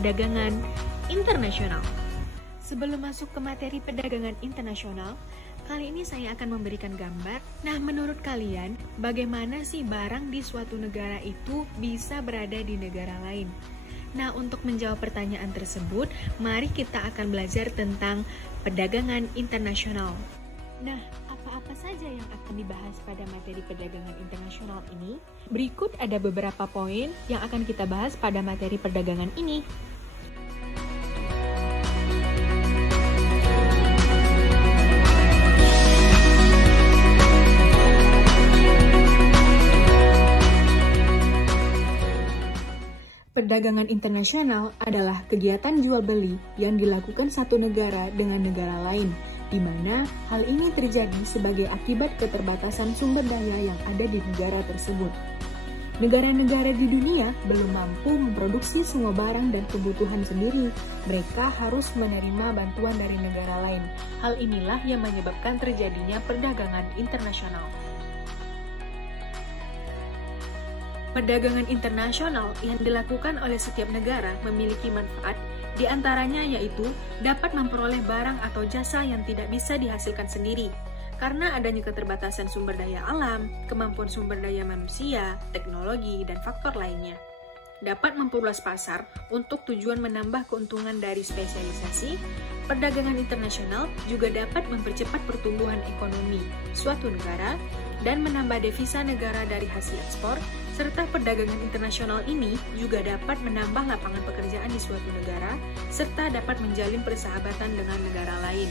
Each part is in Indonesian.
perdagangan internasional. Sebelum masuk ke materi perdagangan internasional, kali ini saya akan memberikan gambar. Nah, menurut kalian, bagaimana sih barang di suatu negara itu bisa berada di negara lain? Nah, untuk menjawab pertanyaan tersebut, mari kita akan belajar tentang perdagangan internasional. Nah, apa-apa saja yang akan dibahas pada materi perdagangan internasional ini? Berikut ada beberapa poin yang akan kita bahas pada materi perdagangan ini. Perdagangan internasional adalah kegiatan jual beli yang dilakukan satu negara dengan negara lain, di mana hal ini terjadi sebagai akibat keterbatasan sumber daya yang ada di negara tersebut. Negara-negara di dunia belum mampu memproduksi semua barang dan kebutuhan sendiri. Mereka harus menerima bantuan dari negara lain. Hal inilah yang menyebabkan terjadinya perdagangan internasional. Perdagangan internasional yang dilakukan oleh setiap negara memiliki manfaat, di antaranya yaitu dapat memperoleh barang atau jasa yang tidak bisa dihasilkan sendiri, karena adanya keterbatasan sumber daya alam, kemampuan sumber daya manusia, teknologi, dan faktor lainnya. Dapat memperluas pasar untuk tujuan menambah keuntungan dari spesialisasi. Perdagangan internasional juga dapat mempercepat pertumbuhan ekonomi suatu negara dan menambah devisa negara dari hasil ekspor, serta perdagangan internasional ini juga dapat menambah lapangan pekerjaan di suatu negara, serta dapat menjalin persahabatan dengan negara lain.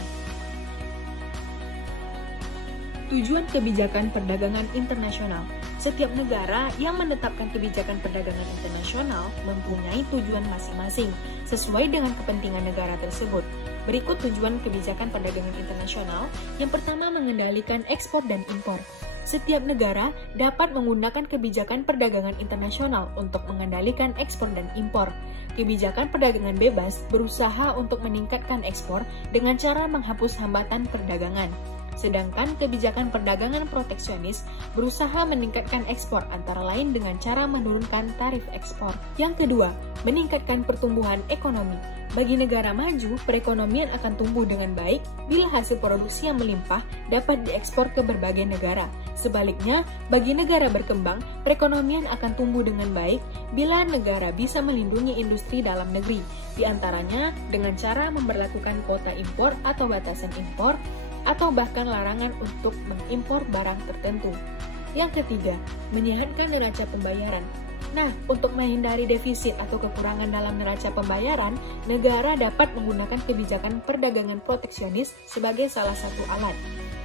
Tujuan kebijakan perdagangan internasional. Setiap negara yang menetapkan kebijakan perdagangan internasional mempunyai tujuan masing-masing sesuai dengan kepentingan negara tersebut. Berikut tujuan kebijakan perdagangan internasional. Yang pertama, mengendalikan ekspor dan impor. Setiap negara dapat menggunakan kebijakan perdagangan internasional untuk mengendalikan ekspor dan impor. Kebijakan perdagangan bebas berusaha untuk meningkatkan ekspor dengan cara menghapus hambatan perdagangan. Sedangkan kebijakan perdagangan proteksionis berusaha meningkatkan ekspor antara lain dengan cara menurunkan tarif ekspor. Yang kedua, meningkatkan pertumbuhan ekonomi. Bagi negara maju, perekonomian akan tumbuh dengan baik bila hasil produksi yang melimpah dapat diekspor ke berbagai negara. Sebaliknya, bagi negara berkembang, perekonomian akan tumbuh dengan baik bila negara bisa melindungi industri dalam negeri, di antaranya dengan cara memberlakukan kuota impor atau batasan impor, atau bahkan larangan untuk mengimpor barang tertentu. Yang ketiga, menyehatkan neraca pembayaran. Nah, untuk menghindari defisit atau kekurangan dalam neraca pembayaran, negara dapat menggunakan kebijakan perdagangan proteksionis sebagai salah satu alat.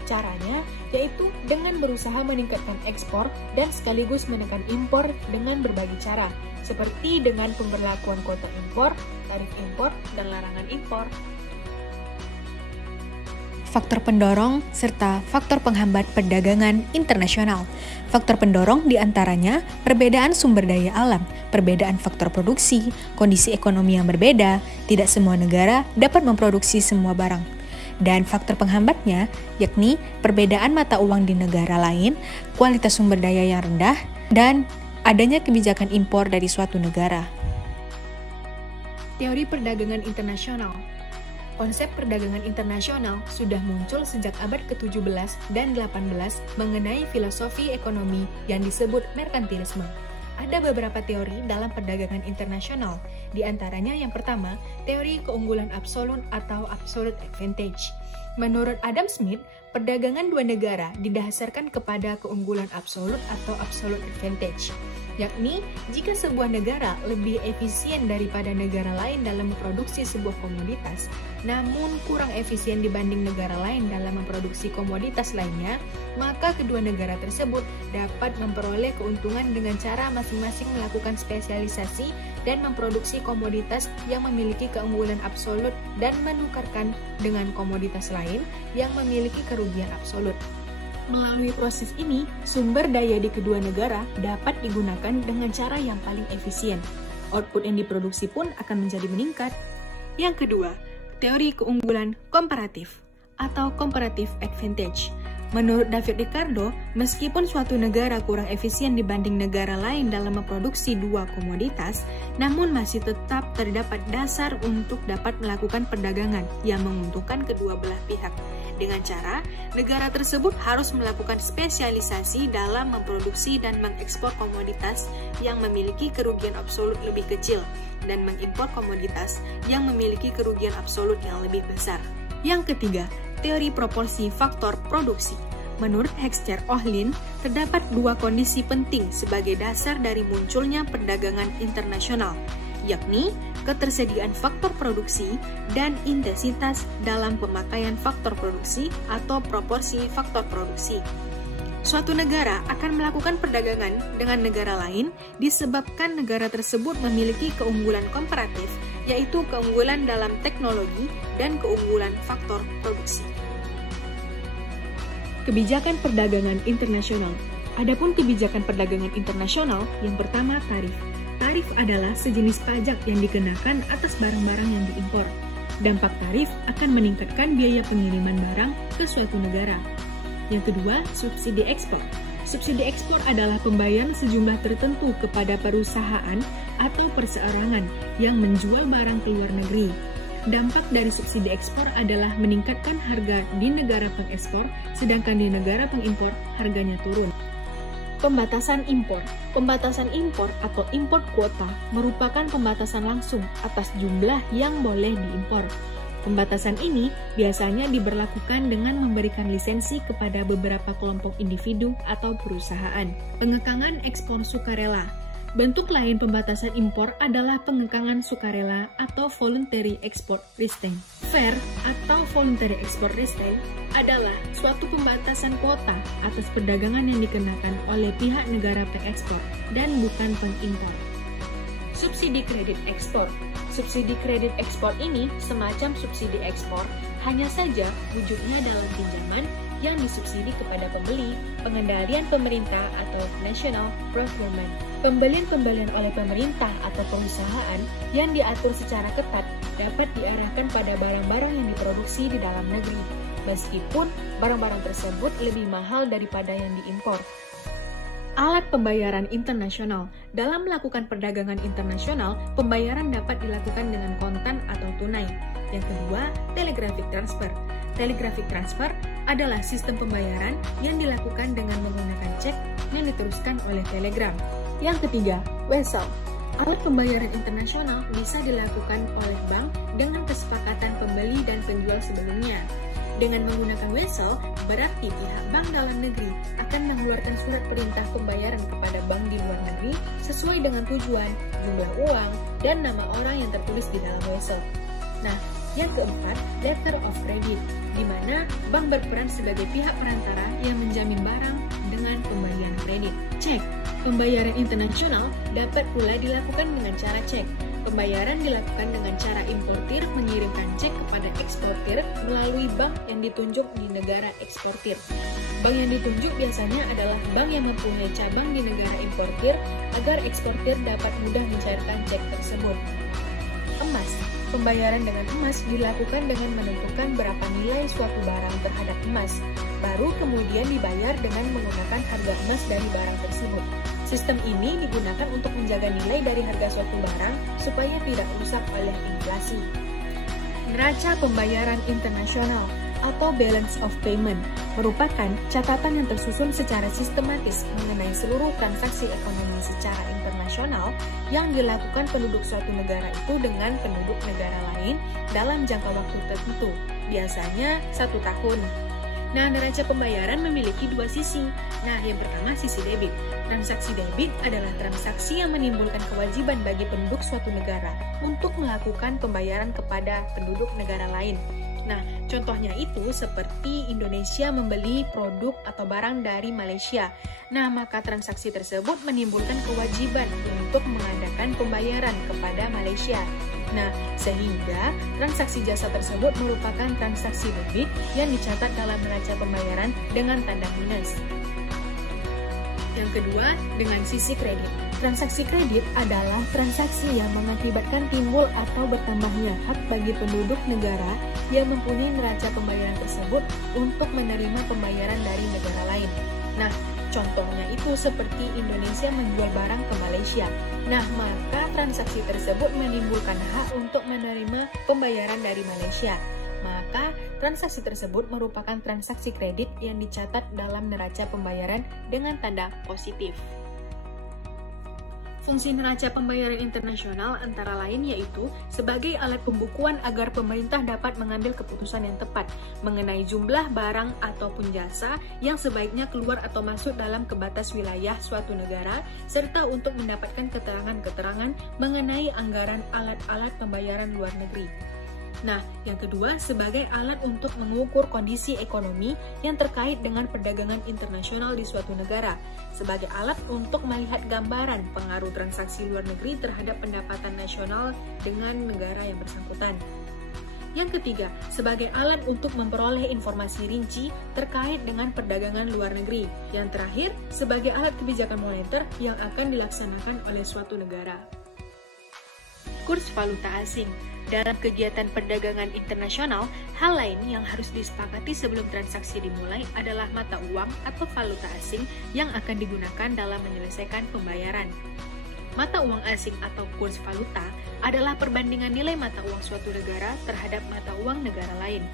Caranya yaitu dengan berusaha meningkatkan ekspor dan sekaligus menekan impor dengan berbagai cara, seperti dengan pemberlakuan kuota impor, tarif impor, dan larangan impor. Faktor pendorong, serta faktor penghambat perdagangan internasional. Faktor pendorong diantaranya perbedaan sumber daya alam, perbedaan faktor produksi, kondisi ekonomi yang berbeda, tidak semua negara dapat memproduksi semua barang. Dan faktor penghambatnya yakni perbedaan mata uang di negara lain, kualitas sumber daya yang rendah, dan adanya kebijakan impor dari suatu negara. Teori perdagangan internasional. Konsep perdagangan internasional sudah muncul sejak abad ke-17 dan 18 mengenai filosofi ekonomi yang disebut merkantilisme. Ada beberapa teori dalam perdagangan internasional, di antaranya yang pertama, teori keunggulan absolut atau absolute advantage. Menurut Adam Smith, perdagangan dua negara didasarkan kepada keunggulan absolut atau absolute advantage, yakni jika sebuah negara lebih efisien daripada negara lain dalam memproduksi sebuah komoditas, namun kurang efisien dibanding negara lain dalam memproduksi komoditas lainnya, maka kedua negara tersebut dapat memperoleh keuntungan dengan cara masing-masing melakukan spesialisasi dan memproduksi komoditas yang memiliki keunggulan absolut dan menukarkan dengan komoditas lain yang memiliki kerugian absolut. Melalui proses ini, sumber daya di kedua negara dapat digunakan dengan cara yang paling efisien. Output yang diproduksi pun akan menjadi meningkat. Yang kedua, teori keunggulan komparatif atau comparative advantage. Menurut David Ricardo, meskipun suatu negara kurang efisien dibanding negara lain dalam memproduksi dua komoditas, namun masih tetap terdapat dasar untuk dapat melakukan perdagangan yang menguntungkan kedua belah pihak. Dengan cara, negara tersebut harus melakukan spesialisasi dalam memproduksi dan mengekspor komoditas yang memiliki kerugian absolut lebih kecil dan mengimpor komoditas yang memiliki kerugian absolut yang lebih besar. Yang ketiga, teori proporsi faktor produksi. Menurut Heckscher-Ohlin, terdapat dua kondisi penting sebagai dasar dari munculnya perdagangan internasional, yakni ketersediaan faktor produksi dan intensitas dalam pemakaian faktor produksi atau proporsi faktor produksi. Suatu negara akan melakukan perdagangan dengan negara lain disebabkan negara tersebut memiliki keunggulan komparatif, yaitu keunggulan dalam teknologi dan keunggulan faktor produksi. Kebijakan perdagangan internasional. Adapun kebijakan perdagangan internasional, yang pertama tarif. Tarif adalah sejenis pajak yang dikenakan atas barang-barang yang diimpor. Dampak tarif akan meningkatkan biaya pengiriman barang ke suatu negara. Yang kedua, subsidi ekspor. Subsidi ekspor adalah pembayaran sejumlah tertentu kepada perusahaan atau perseorangan yang menjual barang ke luar negeri. Dampak dari subsidi ekspor adalah meningkatkan harga di negara pengekspor, sedangkan di negara pengimpor harganya turun. Pembatasan impor. Pembatasan impor atau import quota merupakan pembatasan langsung atas jumlah yang boleh diimpor. Pembatasan ini biasanya diberlakukan dengan memberikan lisensi kepada beberapa kelompok individu atau perusahaan. Pengekangan ekspor sukarela. Bentuk lain pembatasan impor adalah pengekangan sukarela atau voluntary export restraint. FER atau voluntary export restraint adalah suatu pembatasan kuota atas perdagangan yang dikenakan oleh pihak negara pengekspor dan bukan pengimpor. Subsidi kredit ekspor. Subsidi kredit ekspor ini semacam subsidi ekspor, hanya saja wujudnya dalam pinjaman yang disubsidi kepada pembeli, pengendalian pemerintah atau national procurement. Pembelian-pembelian oleh pemerintah atau perusahaan yang diatur secara ketat dapat diarahkan pada barang-barang yang diproduksi di dalam negeri, meskipun barang-barang tersebut lebih mahal daripada yang diimpor. Alat pembayaran internasional. Dalam melakukan perdagangan internasional, pembayaran dapat dilakukan dengan kontan atau tunai. Yang kedua, telegraphic transfer. Telegraphic transfer adalah sistem pembayaran yang dilakukan dengan menggunakan cek yang diteruskan oleh telegram. Yang ketiga, wesel. Alat pembayaran internasional bisa dilakukan oleh bank dengan kesepakatan pembeli dan penjual sebelumnya. Dengan menggunakan wesel, berarti pihak bank dalam negeri akan mengeluarkan surat perintah pembayaran kepada bank di luar negeri sesuai dengan tujuan, jumlah uang, dan nama orang yang tertulis di dalam wesel. Nah, yang keempat, letter of credit, di mana bank berperan sebagai pihak perantara yang menjamin barang dengan pemberian kredit. Cek. Pembayaran internasional dapat pula dilakukan dengan cara cek. Pembayaran dilakukan dengan cara importir mengirimkan cek kepada eksportir melalui bank yang ditunjuk di negara eksportir. Bank yang ditunjuk biasanya adalah bank yang mempunyai cabang di negara importir agar eksportir dapat mudah mencairkan cek tersebut. Emas. Pembayaran dengan emas dilakukan dengan menentukan berapa nilai suatu barang terhadap emas, baru kemudian dibayar dengan menggunakan harga emas dari barang tersebut. Sistem ini digunakan untuk menjaga nilai dari harga suatu barang supaya tidak rusak oleh inflasi. Neraca pembayaran internasional atau balance of payment merupakan catatan yang tersusun secara sistematis mengenai seluruh transaksi ekonomi secara internasional yang dilakukan penduduk suatu negara itu dengan penduduk negara lain dalam jangka waktu tertentu, biasanya 1 tahun. Nah, neraca pembayaran memiliki dua sisi. Nah, yang pertama sisi debit. Transaksi debit adalah transaksi yang menimbulkan kewajiban bagi penduduk suatu negara untuk melakukan pembayaran kepada penduduk negara lain. Nah, contohnya itu seperti Indonesia membeli produk atau barang dari Malaysia. Nah, maka transaksi tersebut menimbulkan kewajiban untuk mengadakan pembayaran kepada Malaysia. Nah, sehingga transaksi jasa tersebut merupakan transaksi debit yang dicatat dalam neraca pembayaran dengan tanda minus. Yang kedua, dengan sisi kredit. Transaksi kredit adalah transaksi yang mengakibatkan timbul atau bertambahnya hak bagi penduduk negara yang mempunyai neraca pembayaran tersebut untuk menerima pembayaran dari negara lain. Nah, contohnya itu seperti Indonesia menjual barang ke Malaysia. Nah, maka transaksi tersebut menimbulkan hak untuk menerima pembayaran dari Malaysia. Maka transaksi tersebut merupakan transaksi kredit yang dicatat dalam neraca pembayaran dengan tanda positif. Fungsi neraca pembayaran internasional antara lain yaitu sebagai alat pembukuan agar pemerintah dapat mengambil keputusan yang tepat mengenai jumlah barang ataupun jasa yang sebaiknya keluar atau masuk dalam kebatas wilayah suatu negara, serta untuk mendapatkan keterangan-keterangan mengenai anggaran alat-alat pembayaran luar negeri. Nah, yang kedua, sebagai alat untuk mengukur kondisi ekonomi yang terkait dengan perdagangan internasional di suatu negara, sebagai alat untuk melihat gambaran pengaruh transaksi luar negeri terhadap pendapatan nasional dengan negara yang bersangkutan. Yang ketiga, sebagai alat untuk memperoleh informasi rinci terkait dengan perdagangan luar negeri. Yang terakhir, sebagai alat kebijakan moneter yang akan dilaksanakan oleh suatu negara. Kurs valuta asing. Dalam kegiatan perdagangan internasional, hal lain yang harus disepakati sebelum transaksi dimulai adalah mata uang atau valuta asing yang akan digunakan dalam menyelesaikan pembayaran. Mata uang asing atau kurs valuta adalah perbandingan nilai mata uang suatu negara terhadap mata uang negara lain.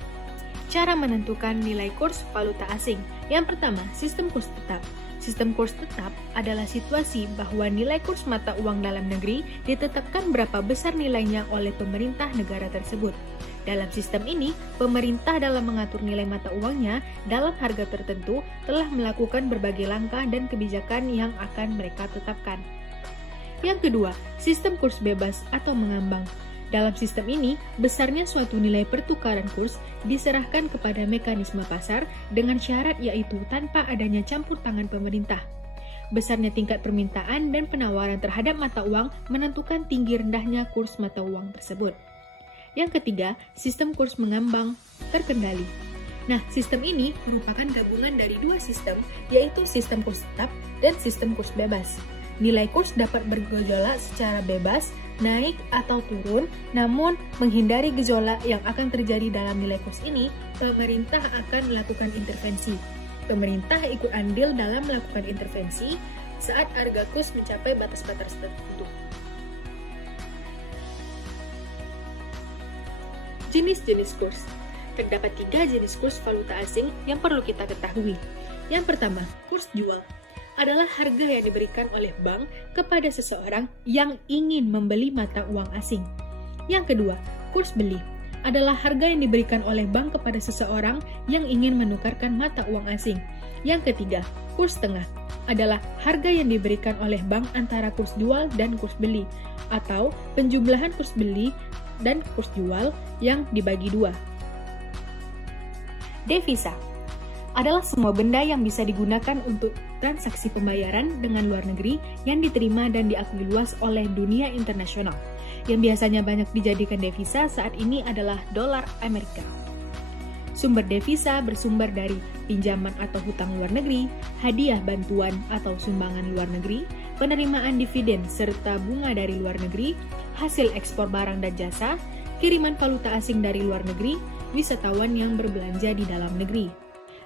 Cara menentukan nilai kurs valuta asing. Yang pertama, sistem kurs tetap. Sistem kurs tetap adalah situasi bahwa nilai kurs mata uang dalam negeri ditetapkan berapa besar nilainya oleh pemerintah negara tersebut. Dalam sistem ini, pemerintah dalam mengatur nilai mata uangnya dalam harga tertentu telah melakukan berbagai langkah dan kebijakan yang akan mereka tetapkan. Yang kedua, sistem kurs bebas atau mengambang. Dalam sistem ini, besarnya suatu nilai pertukaran kurs diserahkan kepada mekanisme pasar dengan syarat yaitu tanpa adanya campur tangan pemerintah. Besarnya tingkat permintaan dan penawaran terhadap mata uang menentukan tinggi rendahnya kurs mata uang tersebut. Yang ketiga, sistem kurs mengambang terkendali. Nah, sistem ini merupakan gabungan dari dua sistem, yaitu sistem kurs tetap dan sistem kurs bebas. Nilai kurs dapat bergejolak secara bebas, naik atau turun, namun menghindari gejolak yang akan terjadi dalam nilai kurs ini, pemerintah akan melakukan intervensi. Pemerintah ikut andil dalam melakukan intervensi saat harga kurs mencapai batas-batas tertentu. Jenis-jenis kurs. Terdapat 3 jenis kurs valuta asing yang perlu kita ketahui. Yang pertama, kurs jual. Adalah harga yang diberikan oleh bank kepada seseorang yang ingin membeli mata uang asing. Yang kedua, kurs beli adalah harga yang diberikan oleh bank kepada seseorang yang ingin menukarkan mata uang asing. Yang ketiga, kurs tengah adalah harga yang diberikan oleh bank antara kurs jual dan kurs beli, atau penjumlahan kurs beli dan kurs jual yang dibagi dua. Devisa adalah semua benda yang bisa digunakan untuk transaksi pembayaran dengan luar negeri yang diterima dan diakui luas oleh dunia internasional. Yang biasanya banyak dijadikan devisa saat ini adalah dolar Amerika. Sumber devisa bersumber dari pinjaman atau hutang luar negeri, hadiah bantuan atau sumbangan luar negeri, penerimaan dividen serta bunga dari luar negeri, hasil ekspor barang dan jasa, kiriman valuta asing dari luar negeri, wisatawan yang berbelanja di dalam negeri.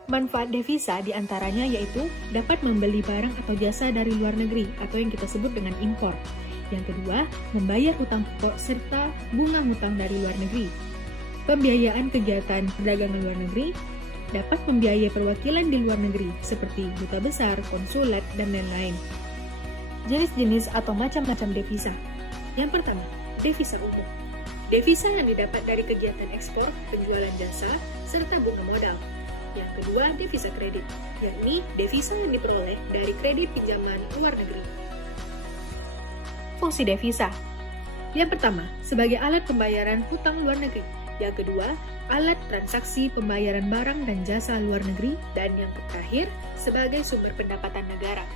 Manfaat devisa diantaranya yaitu dapat membeli barang atau jasa dari luar negeri atau yang kita sebut dengan impor. Yang kedua, membayar hutang pokok serta bunga hutang dari luar negeri. Pembiayaan kegiatan perdagangan luar negeri dapat membiayai perwakilan di luar negeri seperti duta besar, konsulat, dan lain-lain. Jenis-jenis atau macam-macam devisa. Yang pertama, devisa umum. Devisa yang didapat dari kegiatan ekspor, penjualan jasa, serta bunga modal. Yang kedua, devisa kredit, yakni devisa yang diperoleh dari kredit pinjaman luar negeri. Fungsi devisa. Yang pertama, sebagai alat pembayaran hutang luar negeri. Yang kedua, alat transaksi pembayaran barang dan jasa luar negeri. Dan yang terakhir, sebagai sumber pendapatan negara.